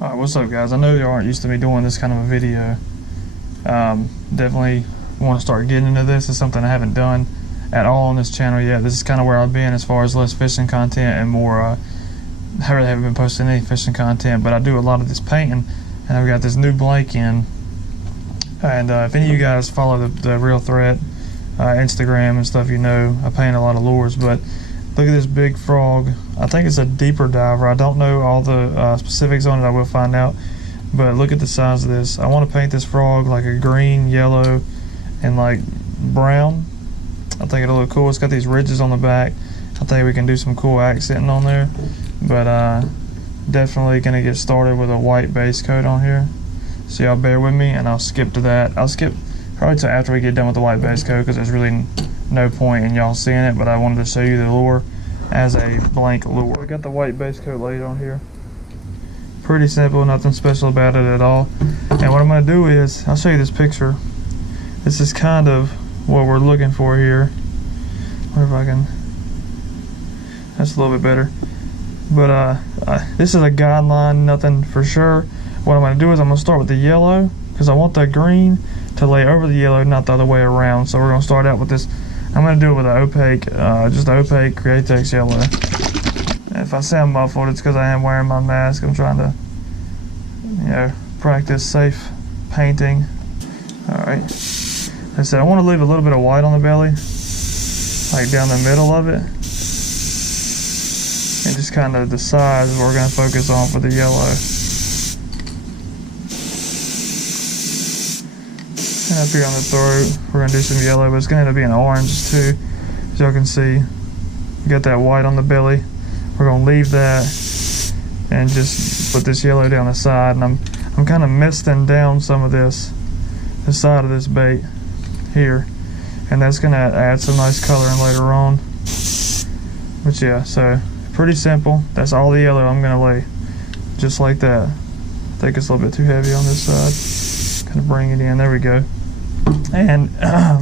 Alright, what's up guys? I know you aren't used to me doing this kind of a video. Definitely want to start getting into this. It's something I haven't done at all on this channel yet. This is kind of where I've been as far as less fishing content and more, I really haven't been posting any fishing content, but I do a lot of this painting, and I've got this new blank in. And if any of you guys follow the Real Threat Instagram and stuff, you know I paint a lot of lures, but look at this big frog. I think it's a deeper diver. I don't know all the specifics on it. I will find out. But look at the size of this. I want to paint this frog like a green, yellow, and like brown. I think it'll look cool. It's got these ridges on the back. I think we can do some cool accenting on there. But definitely going to get started with a white base coat on here. So y'all bear with me, and I'll skip to that. I'll skip probably till after we get done with the white base coat, because there's really no point in y'all seeing it, but I wanted to show you the lure as a blank lure. We got the white base coat laid on here. Pretty simple, nothing special about it at all. And what I'm going to do is, I'll show you this picture. This is kind of what we're looking for here. I wonder if I can, that's a little bit better. But this is a guideline, nothing for sure. What I'm going to do is I'm going to start with the yellow, because I want the green to lay over the yellow, not the other way around. So we're going to start out with this. I'm going to do it with an opaque, just opaque Createx yellow. If I sound muffled, it's because I am wearing my mask. I'm trying to, you know, practice safe painting. Alright. Like I said, I want to leave a little bit of white on the belly, like down the middle of it. And just kind of the size we're going to focus on for the yellow. And up here on the throat, we're going to do some yellow, but it's going to end up being orange too. As y'all can see, you got that white on the belly. We're going to leave that and just put this yellow down the side. And I'm kind of misting down some of the side of this bait here. And that's going to add some nice coloring later on. But yeah, so pretty simple. That's all the yellow I'm going to lay. Just like that. I think it's a little bit too heavy on this side. Kind of bring it in. There we go. And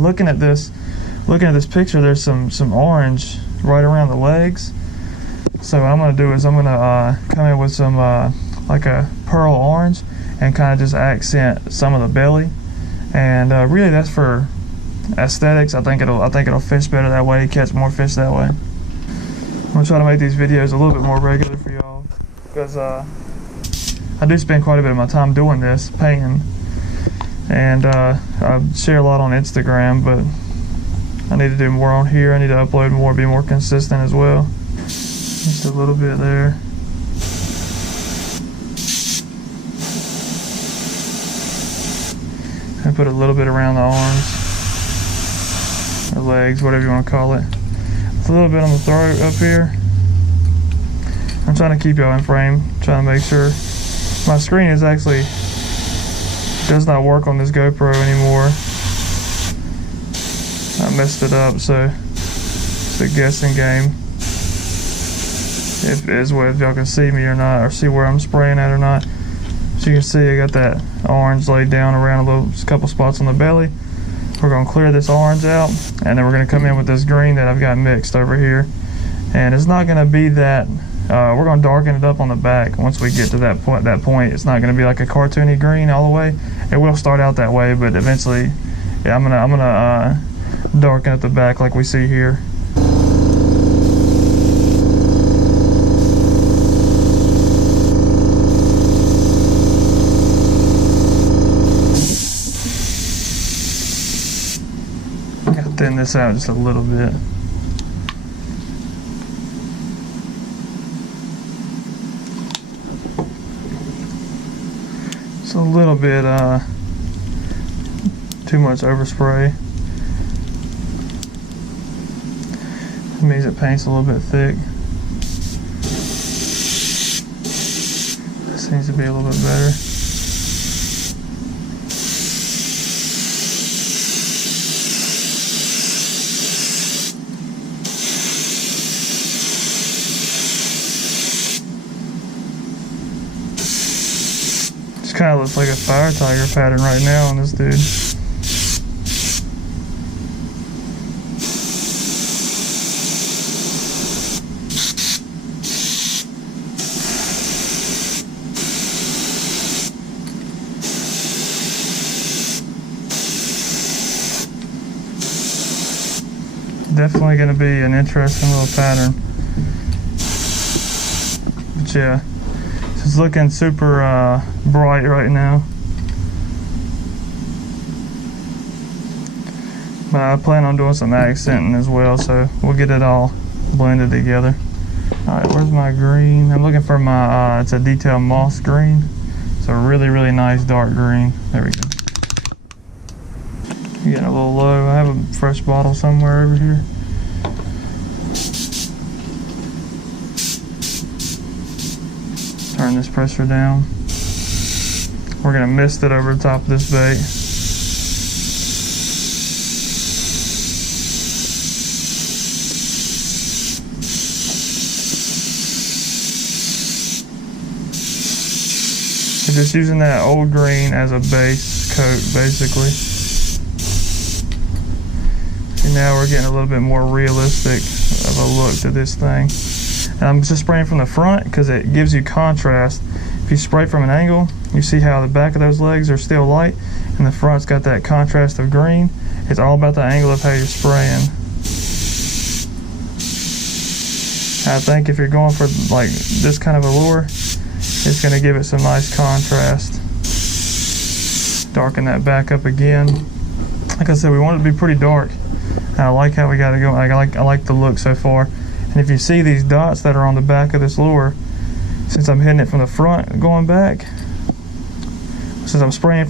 looking at this picture, there's some orange right around the legs. So what I'm going to do is I'm going to come in with some like a pearl orange and kind of just accent some of the belly. And really that's for aesthetics. I think it'll fish better that way, catch more fish that way. I'm going to try to make these videos a little bit more regular for y'all, because I do spend quite a bit of my time doing this, painting. And I share a lot on Instagram, but I need to do more on here. I need to upload more, be more consistent as well. Just a little bit there. And put a little bit around the arms, or legs, whatever you want to call it. A little bit on the throat up here. I'm trying to keep y'all in frame, trying to make sure. My screen is actually does not work on this GoPro anymore. I messed it up, so it's a guessing game. If y'all can see me or not, or see where I'm spraying at or not. So you can see I got that orange laid down around a couple spots on the belly. We're gonna clear this orange out, and then we're gonna come in with this green that I've got mixed over here. And it's not gonna be that. We're going to darken it up on the back once we get to that point. It's not going to be like a cartoony green all the way. It will start out that way, but eventually, yeah, I'm gonna darken at the back like we see here. Gotta thin this out just a little bit. A little bit too much overspray. It means it paints a little bit thick. This seems to be a little bit better. Kind of looks like a fire tiger pattern right now on this dude. Definitely going to be an interesting little pattern. But yeah, it's looking super bright right now. But I plan on doing some accenting as well, so we'll get it all blended together. Alright, where's my green? I'm looking for my, it's a detail moss green. It's a really, really nice dark green. There we go. Getting a little low. I have a fresh bottle somewhere over here. Turn this pressure down. We're gonna mist it over the top of this bait. We're just using that old green as a base coat, basically. And now we're getting a little bit more realistic of a look to this thing. And I'm just spraying from the front because it gives you contrast. If you spray from an angle, you see how the back of those legs are still light and the front's got that contrast of green. It's all about the angle of how you're spraying. I think if you're going for like this kind of a lure, it's going to give it some nice contrast. Darken that back up again. Like I said, we want it to be pretty dark. And I like how we got it going. I like the look so far. And if you see these dots that are on the back of this lure, since I'm hitting it from the front going back, since I'm spraying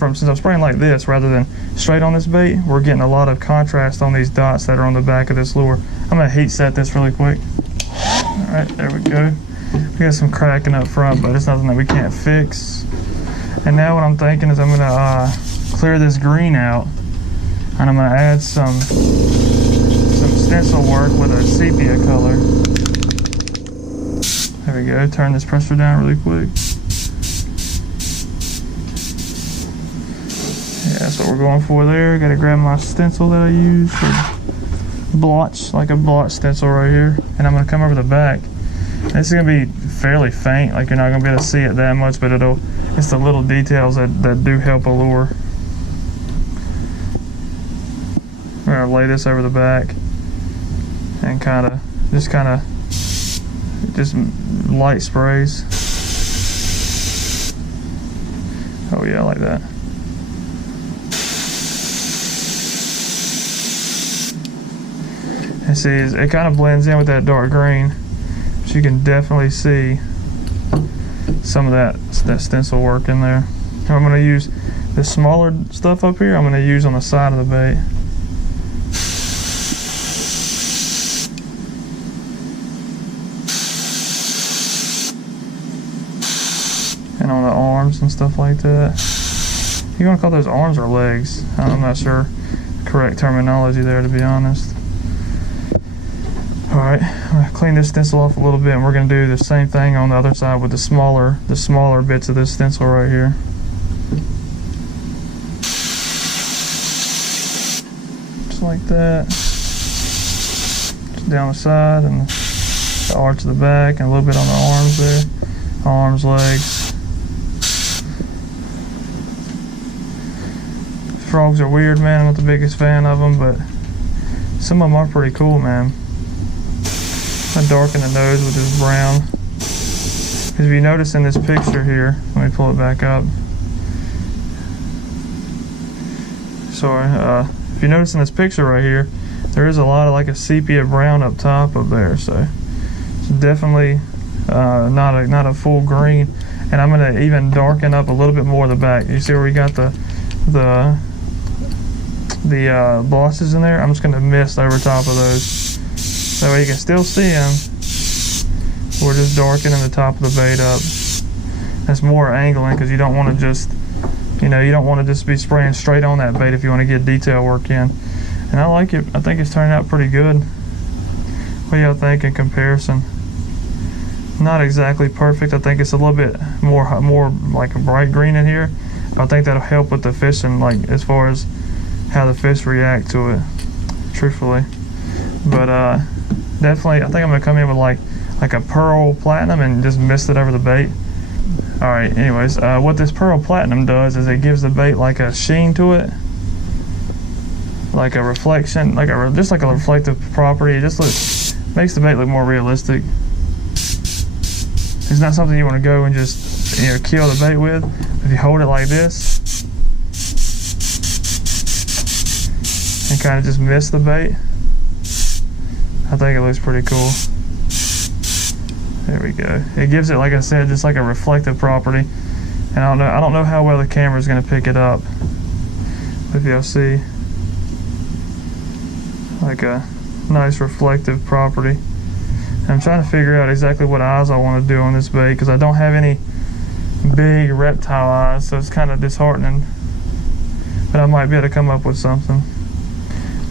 like this rather than straight on this bait, we're getting a lot of contrast on these dots that are on the back of this lure. I'm gonna heat set this really quick. All right, there we go. We got some cracking up front, but it's nothing that we can't fix. And now what I'm thinking is I'm gonna clear this green out, and I'm gonna add some stencil work with a sepia color. There we go. Turn this pressure down really quick. Yeah, that's what we're going for there. Got to grab my stencil that I use for blotch, like a blotch stencil right here, and I'm gonna come over the back. This is gonna be fairly faint, like you're not gonna be able to see it that much, but it's the little details that do help a lure. We're gonna lay this over the back and just light sprays. Oh yeah, I like that. And see, it kind of blends in with that dark green. But you can definitely see some of that stencil work in there. I'm going to use the smaller stuff up here. I'm going to use on the side of the bait. And on the arms and stuff like that. You're going to call those arms or legs? I'm not sure the correct terminology there, to be honest. Alright, I'm going to clean this stencil off a little bit, and we're going to do the same thing on the other side with the smaller bits of this stencil right here. Just like that. Just down the side and the arch of the back, and a little bit on the arms there. Arms, legs. Frogs are weird, man. I'm not the biggest fan of them, but some of them are pretty cool, man. I darken the nose with this brown. Because if you notice in this picture here, let me pull it back up. Sorry, if you notice in this picture right here, there is a lot of like a sepia brown up top of there, so it's definitely not a full green. And I'm gonna even darken up a little bit more of the back. You see where we got the blotches in there? I'm just gonna mist over top of those. That way you can still see them. We're just darkening the top of the bait up. That's more angling because you don't want to just, you don't want to just be spraying straight on that bait if you want to get detail work in. And I like it. I think it's turning out pretty good. What do y'all think in comparison? Not exactly perfect. I think it's a little bit more like a bright green in here. But I think that'll help with the fishing, like as far as how the fish react to it, truthfully. But definitely, I think I'm gonna come in with like a pearl platinum and just mist it over the bait. All right. Anyways, what this pearl platinum does is it gives the bait like a sheen to it. like a reflection, just like a reflective property. It just makes the bait look more realistic. It's not something you want to go and just, you know, kill the bait with. If you hold it like this and kind of just miss the bait, I think it looks pretty cool. There we go. It gives it, like I said, just like a reflective property. And I don't know how well the camera is going to pick it up. If y'all see, like a nice reflective property. And I'm trying to figure out exactly what eyes I want to do on this bait, because I don't have any big reptile eyes, so it's kind of disheartening. But I might be able to come up with something.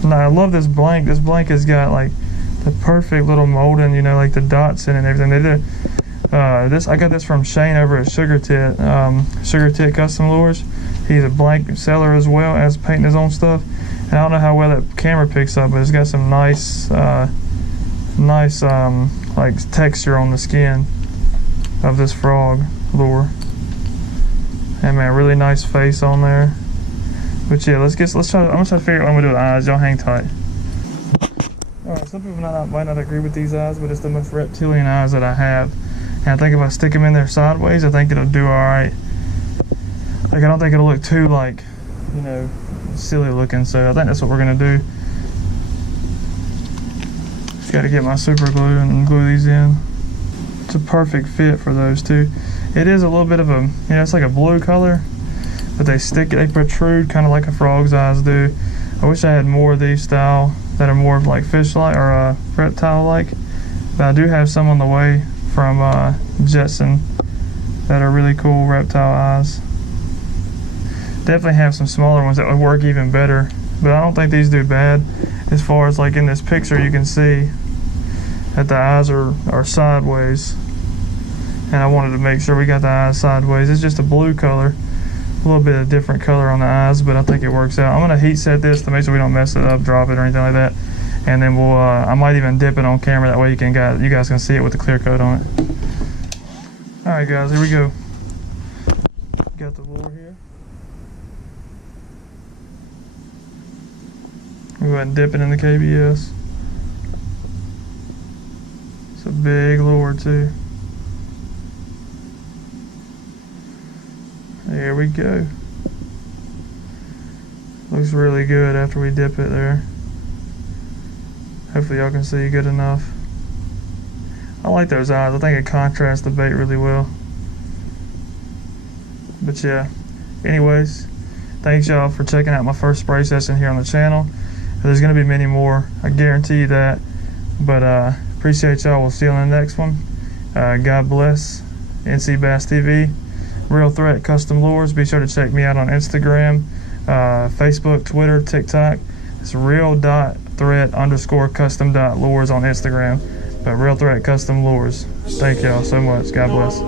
Now I love this blank. This blank has got like the perfect little molding, you know, like the dots in it and everything. They did I got this from Shane over at Sugar Tit Custom Lures. He's a blank seller as well as painting his own stuff. And I don't know how well that camera picks up, but it's got some nice like texture on the skin of this frog lure. And man, really nice face on there. But yeah, let's try. I'm gonna try to figure out what I'm gonna do with the eyes. Y'all hang tight. Alright, some people might not agree with these eyes, but it's the most reptilian eyes that I have. And I think if I stick them in there sideways, I think it'll do alright. Like, I don't think it'll look too, like, you know, silly looking. So I think that's what we're gonna do. Just gotta get my super glue and glue these in. It's a perfect fit for those two. It is a little bit of a, you know, it's like a blue color, but they protrude kind of like a frog's eyes do. I wish I had more of these style that are more like fish-like or reptile-like, but I do have some on the way from Jetson that are really cool reptile eyes. Definitely have some smaller ones that would work even better, but I don't think these do bad. As far as like in this picture, you can see that the eyes are sideways, and I wanted to make sure we got the eyes sideways. It's just a blue color, a little bit of different color on the eyes, but I think it works out. I'm gonna heat set this to make sure we don't mess it up, drop it or anything like that, and then we'll I might even dip it on camera, that way you guys can see it with the clear coat on it. All right guys, here we go. Got the lure here. We'll go ahead and dip it in the KBS. It's a big lure too. There we go. Looks really good after we dip it there. Hopefully y'all can see good enough. I like those eyes. I think it contrasts the bait really well. But yeah, anyways, thanks y'all for checking out my first spray session here on the channel. There's gonna be many more, I guarantee you that. But appreciate y'all. We'll see you on the next one. God bless. NC Bass TV. Real Threat Custom Lures. Be sure to check me out on Instagram, Facebook, Twitter, TikTok. It's real.threat_custom.lures on Instagram. But Real Threat Custom Lures. Thank y'all so much. God bless.